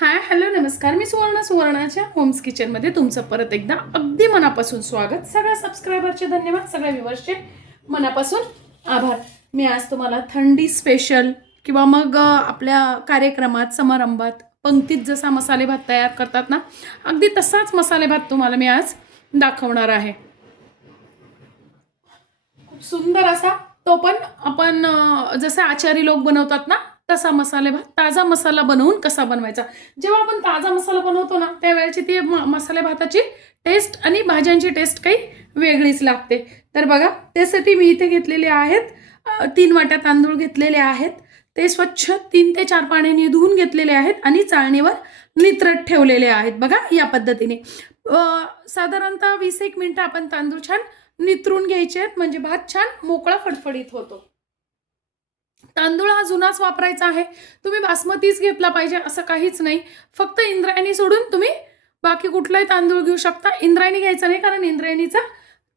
Hi hello नमस्कार. मी सुवर्णाच्या homes किचनमध्ये तुमचं परत एकदा अगदी मनापासून स्वागत. सगळ्या सबस्क्रायबरचे धन्यवाद, सगळ्या व्ह्यूअर्सचे मनापासून आभार. मी आज तुम्हाला थंडी स्पेशल किंवा मग आपल्या कार्यक्रमात समारंभात पंक्तीत जसा मसाले भात तयार करतात ना, अगदी तसाच मसाले भात तुम्हाला मी आज दाखवणार आहे. खूप सुंदर असा तो पण आपण जसं आचारी लोक बनवतात ना तसा मसाले भात, ताजा मसाला बनवून कसा बनवायचा. जेव्हा आपण ताजा मसाला बनवतो ना त्यावेळेची ती मसाले भाताची टेस्ट आणि भाज्यांची टेस्ट काही वेगळीच लागते. तर बघा, त्यासाठी मी इथे घेतलेले आहेत 3 वाट्या तांदूळ घेतलेले आहेत. ते स्वच्छ 3 ते 4 पाण्याने धुवून घेतलेले आहेत आणि चाळणीवर नितरत ठेवलेले आहेत. बघा, या पद्धतीने साधारणतः 20-1 मिनिटं आपण तांदूळ छान नितरून घ्यायचे आहेत, म्हणजे भात छान मोकळा फडफडीत होतो. तांदूळ हा जुनाच वापरायचा आहे. तुम्ही बासमतीच घेतला पाहिजे असं काहीच नाही. फक्त इंद्रायणी सोडून तुम्ही बाकी कुठलाही तांदूळ घेऊ शकता. इंद्रायणी घ्यायचा नाही, कारण इंद्रायणीचा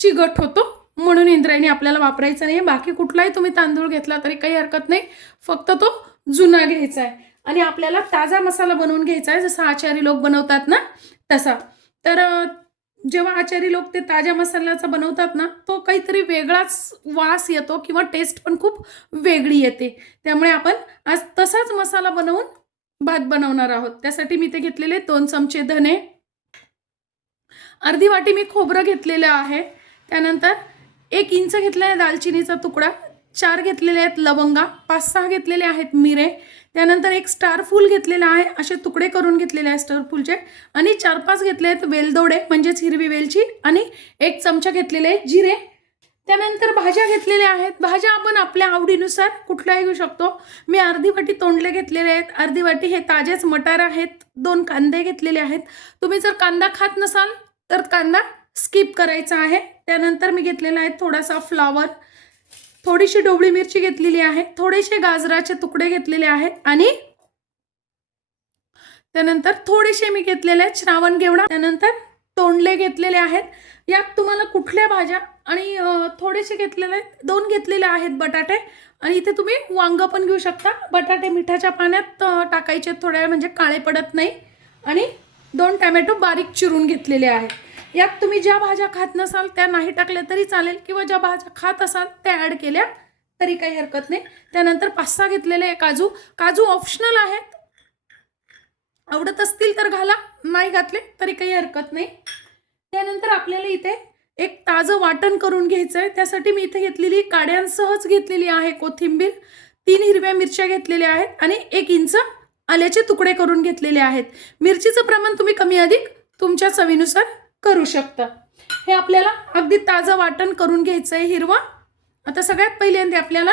चिकट होतो, म्हणून इंद्रायणी आपल्याला वापरायचं नाही. बाकी कुठलाही तुम्ही तांदूळ घेतला तरी काही हरकत नाही, फक्त तो जुना घ्यायचा आहे. आणि आपल्याला ताजा मसाला बनवून घ्यायचा आहे, जसं आचारी लोक बनवतात ना तसा. तर जेव्हा आचारी लोक ते ताज्या मसाल्याचा बनवतात ना, तो काहीतरी वेगळाच वास येतो किंवा टेस्ट पण खूप वेगळी येते. त्यामुळे आपण आज तसाच मसाला बनवून भात बनवणार आहोत. त्यासाठी मी ते घेतलेले 2 चमचे धने, अर्धी वाटी मी खोबरं घेतलेलं आहे. त्यानंतर 1 इंच घेतला आहे दालचिनीचा तुकडा, 4 घेतलेले आहेत लवंगा, 5-6 घेतलेले आहेत मिरे. त्यानंतर 1 स्टार फूल घेतलेला आहे, असे तुकडे करून घेतलेले आहे स्टार फूलचे. आणि 4-5 घेतले आहेत वेलदोडे म्हणजेच हिरवी वेलची, आणि 1 चमचा घेतलेले आहे जिरे. त्यानंतर भाज्या घेतलेल्या आहेत. भाज्या आपण आपल्या आवडीनुसार कुठल्याही घेऊ शकतो. मी अर्धी वाटी तोंडले घेतलेले आहेत, अर्धी वाटी हे ताजेच मटार आहेत, 2 कांदे घेतलेले आहेत. तुम्ही जर कांदा खात नसाल तर कांदा स्किप करायचा आहे. त्यानंतर मी घेतलेला आहे थोडासा फ्लावर, थोडीशी ढोबळी मिरची घेतलेली आहे, थोडेसे गाजराचे तुकडे घेतलेले आहेत, आणि त्यानंतर थोडेसे मी घेतलेले आहेत श्रावण घेवडा. त्यानंतर तोंडले घेतलेले आहेत. यात तुम्हाला कुठल्या भाज्या, आणि थोडेसे घेतलेले आहेत 2 घेतलेले आहेत बटाटे, आणि इथे तुम्ही वांग पण घेऊ शकता. बटाटे मिठाच्या पाण्यात टाकायचे थोड्या वेळ, म्हणजे काळे पडत नाही. आणि 2 टोमॅटो बारीक चिरून घेतलेले आहेत. यात तुम्ही ज्या भाज्या खात नसाल त्या नाही टाकल्या तरी चालेल, किंवा ज्या भाज्या खात असाल त्या ॲड केल्या तरी काही हरकत नाही. त्यानंतर 5-6 घेतलेले काजू. काजू ऑप्शनल आहेत, आवडत असतील तर घाला, नाही घातले तरी काही हरकत नाही. त्यानंतर आपल्याला इथे एक ताजं वाटण करून घ्यायचं आहे. त्यासाठी मी इथे घेतलेली काड्यांसहच घेतलेली आहे कोथिंबीर, 3 हिरव्या मिरच्या घेतलेल्या आहेत, आणि 1 इंच आल्याचे तुकडे करून घेतलेले आहेत. मिरचीचं प्रमाण तुम्ही कमी अधिक तुमच्या चवीनुसार करू शकता. हे आपल्याला अगदी ताजं वाटण करून घ्यायचं आहे हिरवा. आता सगळ्यात पहिल्यांदा आपल्याला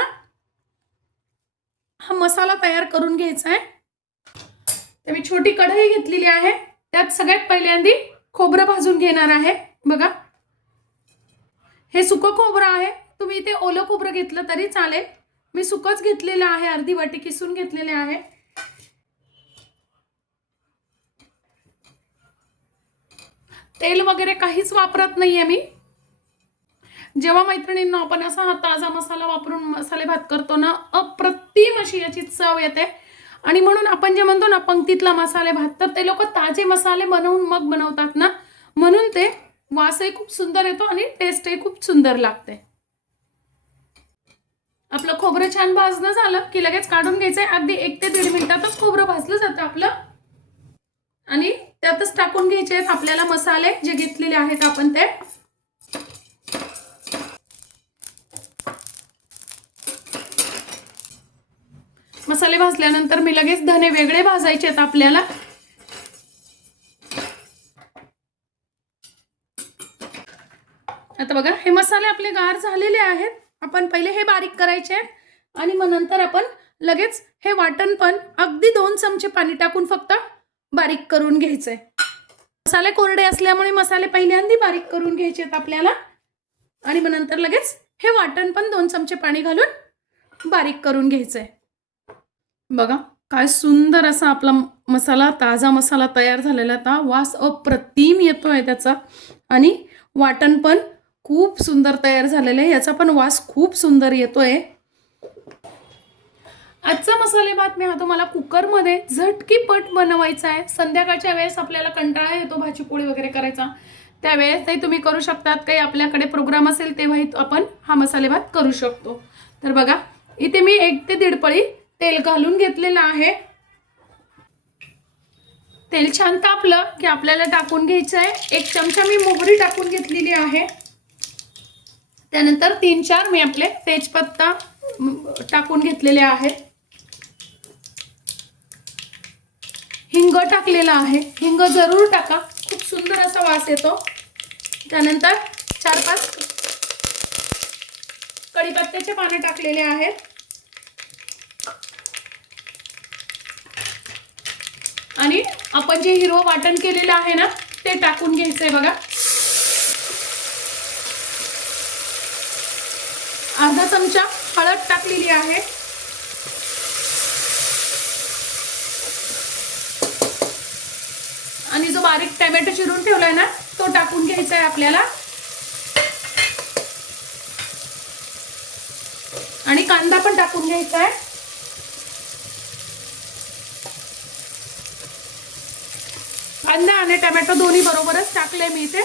हा मसाला तयार करून घ्यायचा आहे. तर मी छोटी कढई घेतलेली आहे, त्यात सगळ्यात पहिल्यांदा खोबरं भाजून घेणार आहे. बघा, हे सुकं खोबरं आहे, तुम्ही इथे ओलं खोबरं घेतलं तरी चालेल. मी सुकंच घेतलेलं आहे, अर्धी वाटी किसून घेतलेले आहे. तेल वगैरे काहीच वापरत नाहीये मी. जेव्हा मैत्रिणींना आपण असा हा ताजा मसाला वापरून मसाले भात करतो ना, अप्रतिम अशी याची चव येते. आणि म्हणून आपण जे म्हणतो ना पंक्तीतला मसाले भात, तर ते लोक ताजे मसाले बनवून मग बनवतात ना, म्हणून ते वासही खूप सुंदर येतो आणि टेस्टही खूप सुंदर लागते. आपलं खोबरं छान भाजणं झालं की लगेच काढून घ्यायचंय. अगदी 1 ते 1.5 मिनिटातच खोबरं भाजलं जातं आपलं. आणि त्यातच टाकून घ्यायचे आहेत आपल्याला मसाले जे घेतलेले आहेत आपण ते. मसाले भाजल्यानंतर मी लगेच धने वेगळे भाजायचे आहेत आपल्याला. आता बघा, हे मसाले आपले गार झालेले आहेत. आपण पहिले हे बारीक करायचे आहेत, आणि मग नंतर आपण लगेच हे वाटण पण अगदी 2 चमचे पाणी टाकून फक्त बारीक करून घ्यायचंय. मसाले कोरडे असल्यामुळे मसाले पहिल्यांदा बारीक करून घ्यायचे आहेत आपल्याला, आणि मग नंतर लगेच हे वाटण पण 2 चमचे पाणी घालून बारीक करून घ्यायचंय. बघा, काय सुंदर असा आपला मसाला, ताजा मसाला तयार झालेला. आता वास अप्रतिम येतोय त्याचा, आणि वाटण पण खूप सुंदर तयार झालेलं आहे. याचा पण वास खूप सुंदर येतोय. आजचा मसाले भात मी हा तुम्हाला कुकरमध्ये झटकीपट बनवायचा आहे. संध्याकाळच्या वेळेस आपल्याला कंटाळा येतो भाजी पोळी वगैरे करायचा, त्यावेळेसही तुम्ही करू शकतात. काही आपल्याकडे प्रोग्राम असेल तेव्हाही आपण हा मसाले भात करू शकतो. तर बघा, इथे मी 1 ते 1.5 पळी तेल घालून घेतलेलं आहे. तेल छान तापलं की आपल्याला टाकून घ्यायचं आहे. 1 चमचा मी मोहरी टाकून घेतलेली आहे. त्यानंतर 3-4 मी आपले तेजपत्ता टाकून घेतलेले आहेत. हिंग टाकलेला आहे. हिंग जरूर टाका, खूप सुंदर असा वास येतो. त्यानंतर 4-5 कढीपत्त्याचे पाने टाकलेले आहेत. आणि आपण जे हिरवं वाटण केलेलं आहे ना ते टाकून घ्यायचंय बघा. अर्धा चमचा हळद टाकलेली आहे. आणि जो बारीक टोमॅटो चिरून ठेवलाय ना तो टाकून घ्यायचा आहे आपल्याला. आणि कांदा पण टाकून घ्यायचा आहे. कांदा आणि टोमॅटो दोन्ही बरोबरच टाकले मी इथे,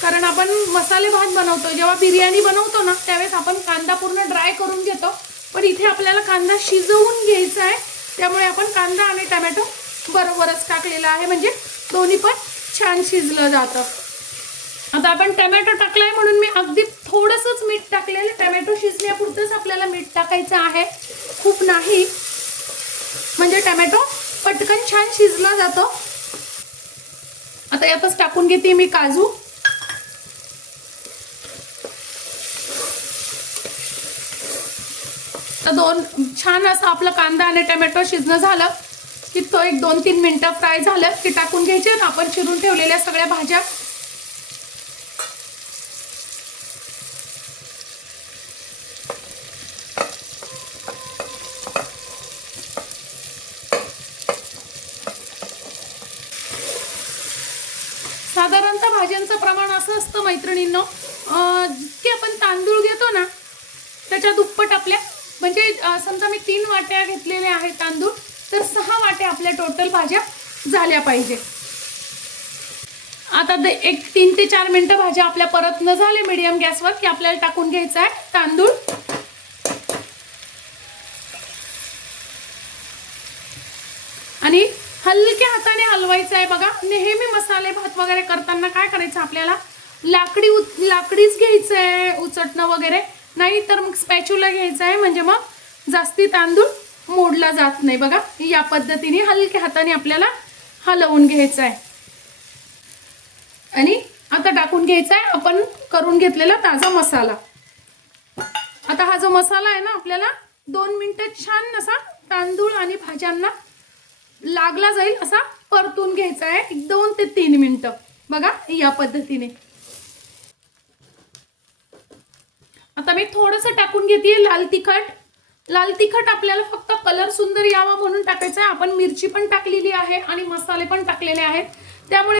कारण आपण मसाले भात बनवतो. जेव्हा बिर्याणी बनवतो ना त्यावेळेस आपण कांदा पूर्ण ड्राय करून घेतो, पण इथे आपल्याला कांदा शिजवून घ्यायचा आहे. त्यामुळे आपण कांदा आणि टोमॅटो बरोबरच टाकलेला आहे, म्हणजे दोन्ही पण छान शिजलं जातं. आता आपण टोमॅटो टाकलाय म्हणून मी अगदी थोडंसंच मीठ टाकलेलं. टोमॅटो शिजण्यापुरतंच आपल्याला मीठ टाकायचं आहे, खूप नाही, म्हणजे टोमॅटो पटकन छान शिजला जातो. आता यातच टाकून घेते मी काजू. तर छान असं आपला कांदा आणि टोमॅटो शिजणं झालं की तो 1-2-3 मिनिटं फ्राय झालं की टाकून घ्यायचे आपण चिरून ठेवलेल्या सगळ्या भाज्या. साधारणतः भाज्यांचं प्रमाण असं असतं मैत्रिणींनो, की आपण तांदूळ घेतो ना त्याच्या दुप्पट आपल्या, म्हणजे समजा मी 3 वाट्या घेतलेल्या आहेत तांदूळ, तर 6 वाट्या आपल्या टोटल भाज्या झाल्या पाहिजे. आता 3 ते 4 मिनिटं भाज्या आपल्या परतणं झाले मीडियम गॅसवर की आपल्याला टाकून घ्यायचा आहे तांदूळ. आणि हलक्या हाताने हलवायचं आहे बघा. नेहमी मसाले भात वगैरे करताना काय करायचं आपल्याला, लाकडीच घ्यायचं आहे उचटणं वगैरे, नाही तर मग स्पॅच्युला घ्यायचं आहे, म्हणजे मग जास्ती तांदूळ मोडला जात नाही. बघा, या पद्धतीने हलक्या हाताने आपल्याला हलवून घ्यायचं आहे. आणि आता टाकून घ्यायचा आहे आपण करून घेतलेला ताजा मसाला. आता हा जो मसाला आहे ना आपल्याला 2 मिनिटं छान असा तांदूळ आणि भाज्यांना लागला जाईल असा परतून घ्यायचा आहे, 2 ते 3 मिनिटं. बघा, या पद्धतीने. आता मी थोडंसं टाकून घेते लाल तिखट. लाल तिखट आपल्याला फक्त कलर सुंदर यावा म्हणून टाकायचं आहे. आपण मिरची पण टाकलेली आहे आणि मसाले पण टाकलेले आहेत, त्यामुळे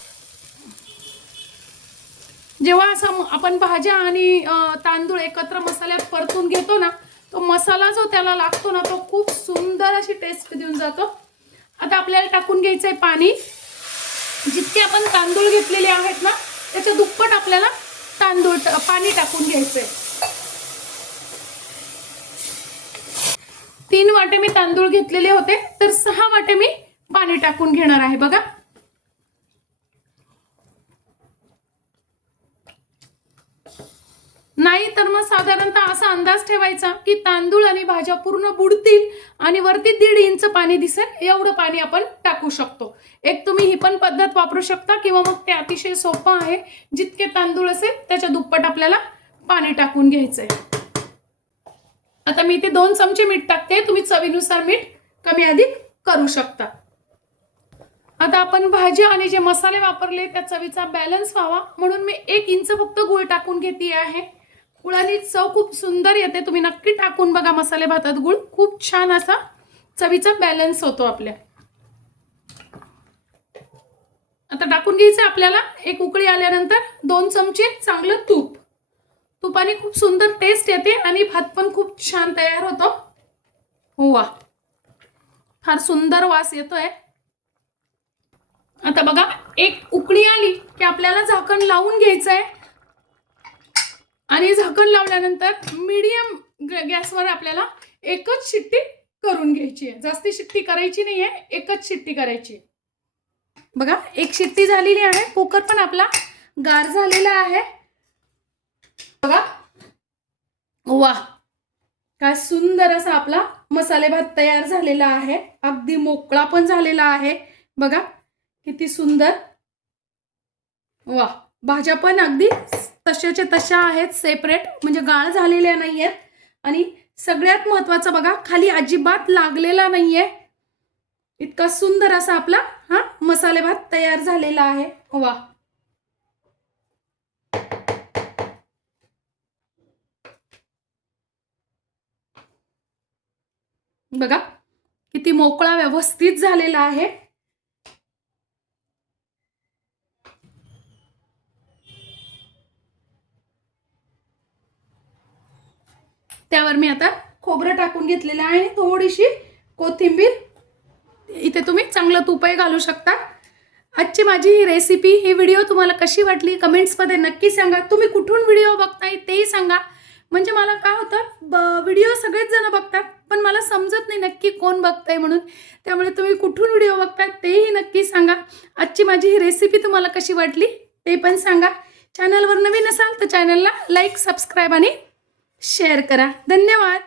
जेव्हा असं आपण भाज्या आणि तांदूळ एकत्र मसाल्यात परतून घेतो ना, तो मसाला जो त्याला लागतो ना तो खूप सुंदर अशी टेस्ट देऊन जातो. आता आपल्याला टाकून घ्यायचंय पाणी. जितके आपण तांदूळ घेतलेले आहेत ना त्याच्या दुप्पट आपल्याला पाणी टाकून घ्यायचंय. 3 वाटे मी तांदूळ घेतलेले होते, तर 6 वाटे मी पाणी टाकून घेणार आहे. बघा, नाही तर मग साधारणतः असा अंदाज ठेवायचा की तांदूळ आणि भाज्या पूर्ण बुडतील आणि वरती 1.5 इंच पाणी दिसेल, एवढं पाणी आपण टाकू शकतो. एक तुम्ही ही पण पद्धत वापरू शकता, किंवा मग ते अतिशय सोपं आहे. जितके तांदूळ असेल त्याच्या दुप्पट आपल्याला पाणी टाकून घ्यायचंय. आता मी इथे 2 चमचे मीठ टाकते, तुम्ही चवीनुसार मीठ कमी अधिक करू शकता. आता आपण भाज्या आणि जे मसाले वापरले त्या चवीचा बॅलन्स व्हावा म्हणून मी 1 इंच फक्त गूळ टाकून घेते आहे. गुळाने चव खूप सुंदर येते, तुम्ही नक्की टाकून बघा मसाले भातात गुळ, खूप छान असा चवीचा बॅलन्स होतो आपल्या. आता टाकून घ्यायचं आपल्याला. एक उकळी आल्यानंतर 2 चमचे चांगलं तूप. तुपाने खूप सुंदर टेस्ट येते आणि भात पण खूप छान तयार होतो. वा, फार सुंदर वास येतोय. आता बघा, एक उकळी आली की आपल्याला झाकण लावून घ्यायचंय आणि झाकण लावल्यानंतर मीडियम गॅसवर आपल्याला एकच शिट्टी करून घ्यायची आहे. जास्ती शिट्टी करायची नाहीये, एकच शिट्टी करायची. बघा, एक शिट्टी झालेली आहे. कुकर पण आपला गार झालेला आहे. बघा, वा, काय सुंदर असा आपला मसाले भात तयार झालेला आहे. अगदी मोकळा पण झालेला आहे. बघा किती सुंदर. वा, भाज्या पण अगदी तशाच्या तशा आहेत, सेपरेट, म्हणजे गाळ झालेल्या नाहीयेत. आणि सगळ्यात महत्त्वाचं बघा, खाली अजिबात लागलेला नाहीये. इतका सुंदर असा आपला हा मसाले भात तयार झालेला आहे. वा, बघा किती मोकळा व्यवस्थित झालेला आहे. त्यावर मी आता खोबरं टाकून घेतलेलं आहे आणि थोडीशी कोथिंबीर. इथे तुम्ही चांगलं तुपही घालू शकता. आजची माझी ही रेसिपी, ही व्हिडिओ तुम्हाला कशी वाटली कमेंट्समध्ये नक्की सांगा. तुम्ही कुठून व्हिडिओ बघताय तेही सांगा. म्हणजे मला काय होतं, व्हिडिओ सगळेच जण बघतात पण मला समजत नाही नक्की कोण बघताय म्हणून. त्यामुळे तुम्ही कुठून व्हिडिओ बघताय तेही नक्की सांगा. आजची माझी ही रेसिपी तुम्हाला कशी वाटली ते पण सांगा. चॅनलवर नवीन असाल तर चॅनलला लाईक, सबस्क्राईब आणि शेअर करा. धन्यवाद.